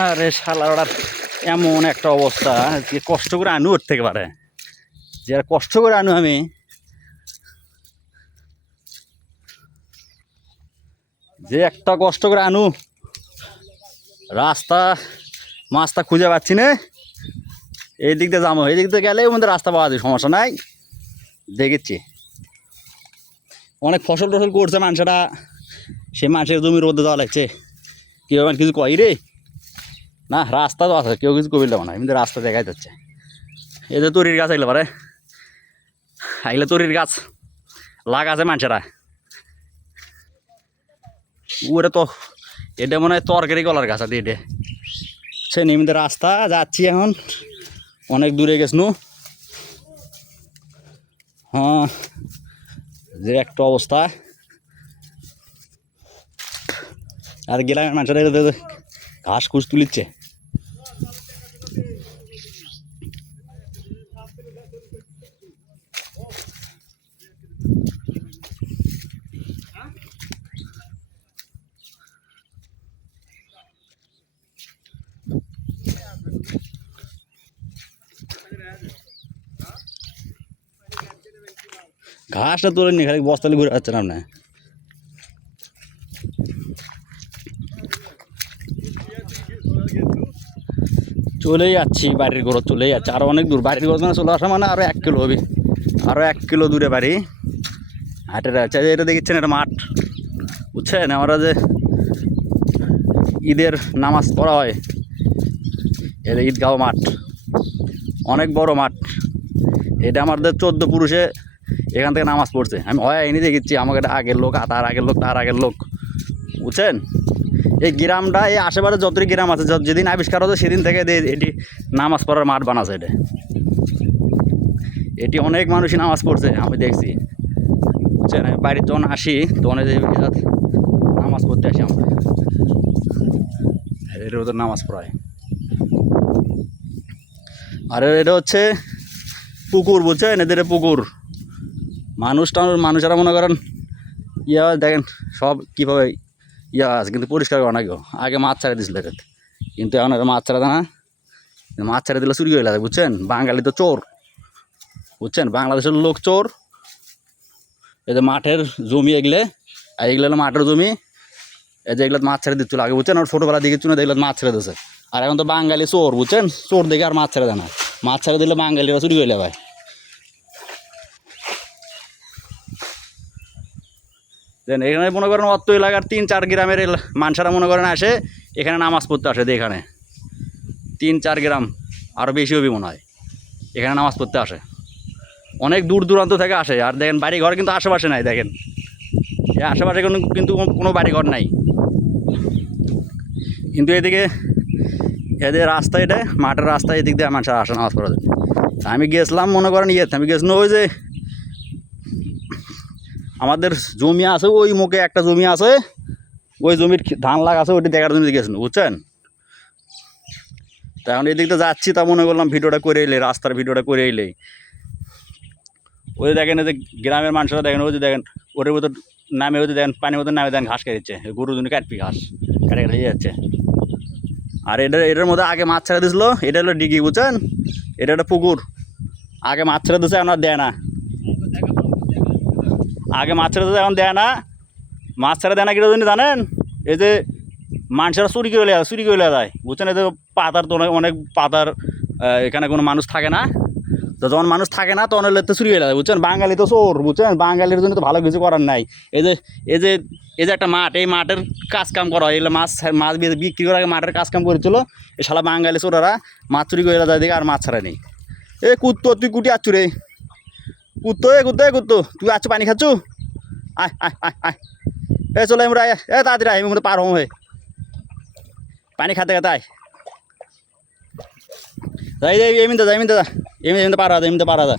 আরে শালার এমন একটা অবস্থা যে কষ্ট করে আনু উঠতে পারে, যে কষ্ট করে আনু আমি যে একটা কষ্ট করে আনু রাস্তা মাছটা খুঁজে পাচ্ছি না। এই দিক দিয়ে যাবো, এই দিক দিয়ে গেলে মধ্যে রাস্তা পাওয়া যায়, সমস্যা নাই। দেখেছি অনেক ফসল টসল করছে মানুষেরা, সে মানুষের জমি রোদে দেওয়া লাগছে, কেউ কিছু কই রে না, রাস্তা তো আছে, কেউ কিছু কবি দেবো না, এমনি রাস্তা দেখাই যাচ্ছে। এই যে তরির গাছ এগুলো পারে, এগুলো তরির গাছ লাগাছে মানুষেরা, ওরে তো এটা মনে হয় তরকারি গলার গাছ আছে এটা। সে নিমিতে রাস্তা যাচ্ছি এখন, অনেক দূরে গেছনু। হ্যাঁ, যে একটা অবস্থা। আর গেলাম মানুষেরা ঘাস খুশ তুলিচ্ছে। ঘাসটা তোলে নি, খালি বস্তালে ঘুরে যাচ্ছে না। চলেই যাচ্ছি বাড়ির ঘর, চলেই যাচ্ছে, আরো অনেক দূর। বাড়ির ঘর মানে চলে আসা মানে আরো 1 কিলো হবে, আরো 1 কিলো দূরে বাড়ি। হাটের আছে এটা দেখছেন, এটা মাঠ বুঝছেন, আমরা যে ঈদের নামাজ পড়া হয়, এটা ঈদগাঁও মাঠ, অনেক বড় মাঠ। এটা আমাদের 14 পুরুষে এখান থেকে নামাজ পড়ছে। আমি হয় এনে দেখেছি, আমাকে আগের লোক, তার আগের লোক, তার আগের লোক, বুঝছেন। এই গ্রামটা, এই আশেপাশে যতই গ্রাম আছে, যেদিন আবিষ্কার হতো সেদিন থেকে এটি নামাজ পড়ার মাঠ বানাচ্ছে। এটি অনেক মানুষই নামাজ পড়ছে, আমি দেখছি, বুঝছেন। আমি বাড়ির যখন আসি তখন নামাজ পড়তে আসি আমরা, এর তো নামাজ পড়ায়। আর এটা হচ্ছে পুকুর, বুঝছেন, এদের পুকুর। মানুষেরা মনে করেন ইয়া দেখেন সব কীভাবে ইয়া আছে, কিন্তু পরিষ্কার করা না কেউ। আগে মাছ ছাড়া দিয়েছিল এদের, কিন্তু এখন আর মাছ ছাড়া দেয় না। মাছ ছাড়া দিলে চুরি করে লাগে, বুঝছেন। বাঙালি তো চোর, বুঝছেন, বাংলাদেশের লোক চোর। এই যে মাঠের জমি এগুলো, আর এগুলো হলো মাঠের জমি, এই যে এগুলো মাছ ছেড়ে দিচ্ছিল আগে, বুঝছেন। আর ছোটোবেলা দিকে চুনে এগুলো মাছ ছেড়ে দিচ্ছে। আর এখন তো বাঙালি চোর, বুঝছেন, চোর দেখে আর মাছ ছেড়ে দেয় না। মাছ ছেড়ে দিলে বাঙালিরা চুরি করে ভাই। এখানে মনে করেন অত এলাকার 3-4 গ্রামের মানুষেরা মনে করেন আসে এখানে নামাজ পড়তে আসে। এখানে 3-4 গ্রাম, আরও বেশি হবে মনে হয়, এখানে নামাজ পড়তে আসে। অনেক দূর দূরান্ত থেকে আসে। আর দেখেন বাড়ি ঘর কিন্তু আশেপাশে নাই, দেখেন এই আশেপাশে কিন্তু কোনো বাড়ি ঘর নাই। কিন্তু এদিকে এদের রাস্তা, এটা মাঠের রাস্তা, এদিক দিয়ে মানুষের আসে নামাজ পড়ার জন্য। আমি গেছিলাম মনে করেন আমি গেছিলাম ওই যে আমাদের জমি আছে, ওই মুখে একটা জমি আছে, ওই জমির ধান লাগাছে, ওইটি দেখার জন্য গেছিল, বুঝছেন। তা এখন এদিক দিয়ে যাচ্ছি, তা মনে করলাম ভিডিওটা করে এলে, রাস্তার ভিডিওটা করে এলে। ওই দেখেন এই যে গ্রামের মানুষরা দেখেন, ওই যে দেখেন ওটার মতো নামে, ওই যে দেখেন পানির মতো নামে দেখেন ঘাস কেটেছে, গরুর জন্য কাটপি ঘাস কেটে কেটে যাচ্ছে। আর এটার মধ্যে আগে মাছ ছেড়ে দিয়েছিল, এটা হলো ডিগি, বুঝছেন, এটা একটা পুকুর। আগে মাছ ছেড়ে দিচ্ছে, এখন আর দেয় না। আগে মাছ ছেড়ে দিচ্ছে, এখন দেয় না। মাছ ছেড়ে দেয় না কিনা জন্য জানেন, এই যে মানুষেরা চুরি করে যায়, বুঝছেন। এই যে পাতার তো অনেক পাতার, এখানে কোনো মানুষ থাকে না, তো যখন মানুষ থাকে না তখন হলে তো চুরি হয়ে যায়, বুঝছেন। বাঙালি তো চোর, বুঝছেন, বাঙালির জন্য তো ভালো কিছু করার নাই। এই যে এই যে এই যে একটা মাঠ, এই মাঠের কাজ কাম করা হয়, এগুলো মাছ মাছ বিক্রি করার আগে মাঠের কাজ কাম করেছিল। এই শালা বাঙালি চোরেরা মাছ চুরি করে যায় দিকে, আর মাছ ছাড়া নেই। এ কুত্তো, তুই কুটি আচ্ছু রে, কুত্তো, কুত্তো তুই আচ্ছু, পানি খাচ্ছু, আয় আয় আয় আয়, এ চলে আমরা, এ তাড়াতাড়ি আয়, পার হম হয়ে পানি খাতে খাতে আয়, যাই যাই, এমনিতে যা, এমনিতে যা, এমনিতে পারা যা, এমনিতে পারা যা,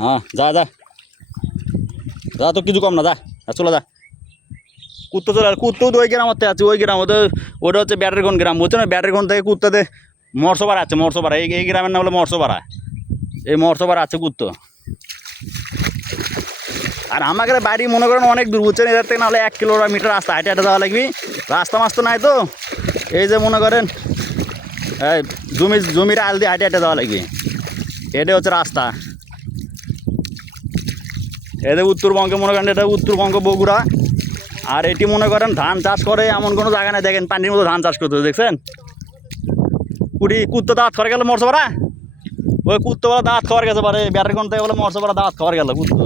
হ্যাঁ যা যা যা, তো কিছু কম না, যা চলে যা। কুত্তো চলে, আর কুত্তো তো ওই গ্রামতে আছে, ওই গ্রাম ওটা হচ্ছে ব্যাটারগঞ্জ গ্রাম, বুঝছো না। ব্যাটারগঞ্জ থেকে কুত্তাতে মরসোপাড়া আছে, মরসোপাড়া, এই গ্রামের নাম হলো মরসোপাড়া। এই মরসোপাড়া আছে কুত্তো। আর আমাকে বাড়ি মনে করেন অনেক দূর, বুঝছেন, এদের থেকে নাহলে 1 কিলোমিটার রাস্তা হাঁটে হাঁটে যাওয়া লাগবে। রাস্তা মাস্তা নাই তো, এই যে মনে করেন জমির আল দিয়ে হাঁটে হাঁটে যাওয়া লাগবে, এটাই হচ্ছে রাস্তা। এদের উত্তরবঙ্গে মনে করেন, এটা উত্তরবঙ্গ বগুড়া। আর এটি মনে করেন ধান চাষ করে এমন কোনো জায়গা নেই, দেখেন পানির মতো ধান চাষ করতে, দেখছেন। কুত্তো দাঁত খাওয়ার গেল মরসোপাড়া, ওই কুত্তোবেলা দাঁত খাওয়ার গেছে পারে, ব্যাটারগঞ্জ থেকে বলে মরসোপাড়া দাঁত খাওয়ার গেল কুত্তো।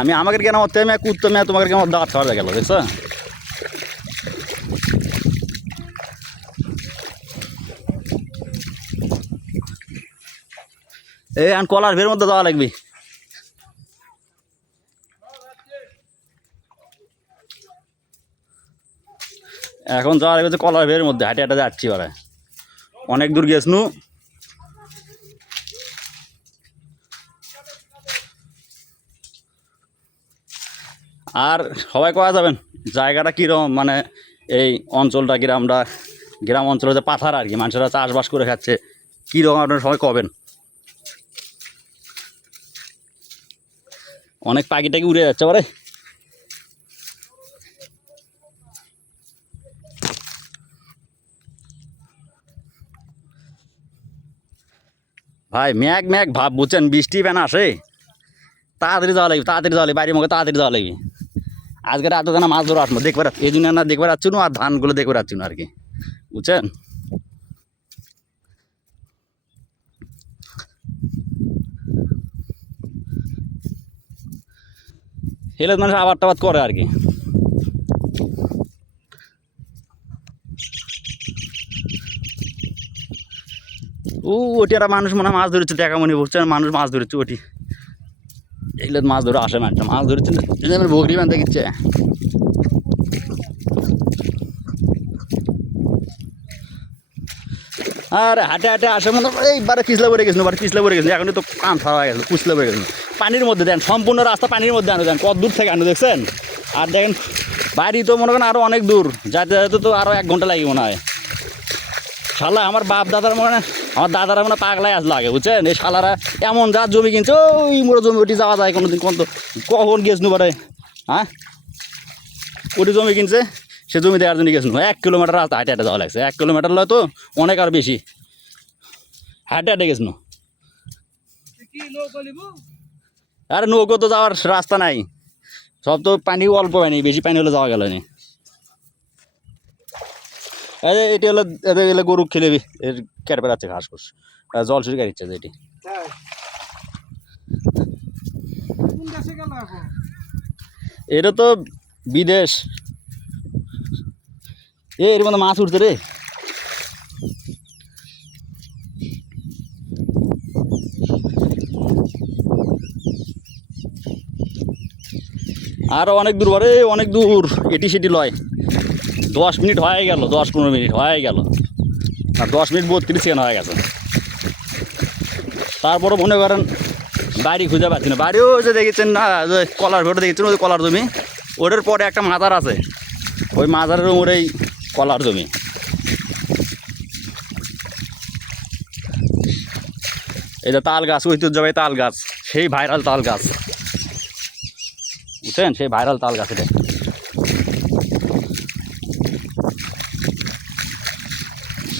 আমি আমাকে কেন হতে, আমি কুত্তো মেয়ে তোমাকে কেমন দাঁত খাওয়া গেল, দেখছো। এই আন কলার ভের মধ্যে যাওয়া লাগবে। এখন যাওয়া লাগবে কলার ভের মধ্যে, হাঁটে হাঁটে যাচ্ছি, ওরা অনেক দূর গেছনু। আর সবাই কয়া যাবেন জায়গাটা কীরকম, মানে এই অঞ্চলটা গ্রাম অঞ্চলে যে পাথার আর কি, মানুষেরা চাষবাস করে খাচ্ছে, কীরকম আপনারা সবাই কবেন। অনেক পাখিটাকি উড়ে যাচ্ছে পরে। ভাই ম্যাগ ভাব, বুঝছেন, বৃষ্টি প্যান আসে, তাড়াতাড়ি যাওয়া লাগবে, বাড়ির মুখে তাড়াতাড়ি যাওয়া লাগবে। আজকে রাতে না মাছ ধরে আসবো, দেখবার এই জন্য না দেখবার আসছি না, আর ধানগুলো দেখবার আসছি না আর কি, বুঝছেন। এলে মানুষ আবার টাবাদ করে আর কি। ওটি একটা মানুষ মনে মাছ ধরেছে, দেখা মনে, বুঝছেন, মানুষ মাছ ধরেছে ওটি, এগুলো মাছ ধরে আসে, মানুষটা মাছ ধরেছে, বকরি বান্ধে গিচ্ছে। আর হাঁটে হাঁটে আসে মনে হয় এইবারে পিছলে পড়ে গেছিল, এখন তো কাম খাওয়া হয়ে গেলো, পিছলে পড়ে গেছিল পানির মধ্যে। দেন সম্পূর্ণ রাস্তা পানির মধ্যে আনো, দেন কত দূর থেকে আনো, দেখছেন। আর দেখেন বাড়ি তো মনে করেন আরও অনেক দূর, যাতে যাতে তো আরও 1 ঘন্টা লাগে মনে হয়। শালা আমার বাপ দাদার মনে, আমার দাদারা মনে পাগলাই আসলো আগে, বুঝছেন। এই শালারা এমন যা জমি কিনছে, ওই মোড়ো জমি, ওটি যাওয়া যায় কোনো দিন, কখন গেছনু পারে, হ্যাঁ, ওটি জমি কিনছে, সে জমি দেওয়ার জন্য গেছনু। 1 কিলোমিটার রাস্তা হাঁটে হাঁটে যাওয়া লাগছে, 1 কিলোমিটার লয় তো অনেক আর বেশি, হাঁটে হাঁটে গেছনু। আরে নৌকো তো যাওয়ার রাস্তা নাই, সব তো পানি অল্প পানি, বেশি পানি হলে যাওয়া গেল না। এটি হলো এদের গেলে গরু খেলে এর কেটে বেড়াচ্ছে ঘাস ঘুষ, জল শুরু কাটিচ্ছে এটি। এটা তো বিদেশ, এর মধ্যে মাছ উঠছে রে। আরো অনেক দূর পরে, অনেক দূর, এটি সেটি লয়। 10 মিনিট হয়ে গেল, 10-15 মিনিট হয়ে গেল, আর 10 মিনিট 32 সেকেন্ড হয়ে গেছে। তারপরে মনে করেন বাড়ি খুঁজে পাচ্ছি না। বাড়িও যে দেখেছেন না, যে কলার ভেটে দেখেছেন, ওই কলার জমি, ওটার পরে একটা মাজার আছে, ওই মাজারের ওরেই কলার জমি। এই যে তাল গাছ, ঐতিহ্যবাহী তাল গাছ, সেই ভাইরাল তাল গাছ, বুঝছেন, সেই ভাইরাল তাল গাছ এটা।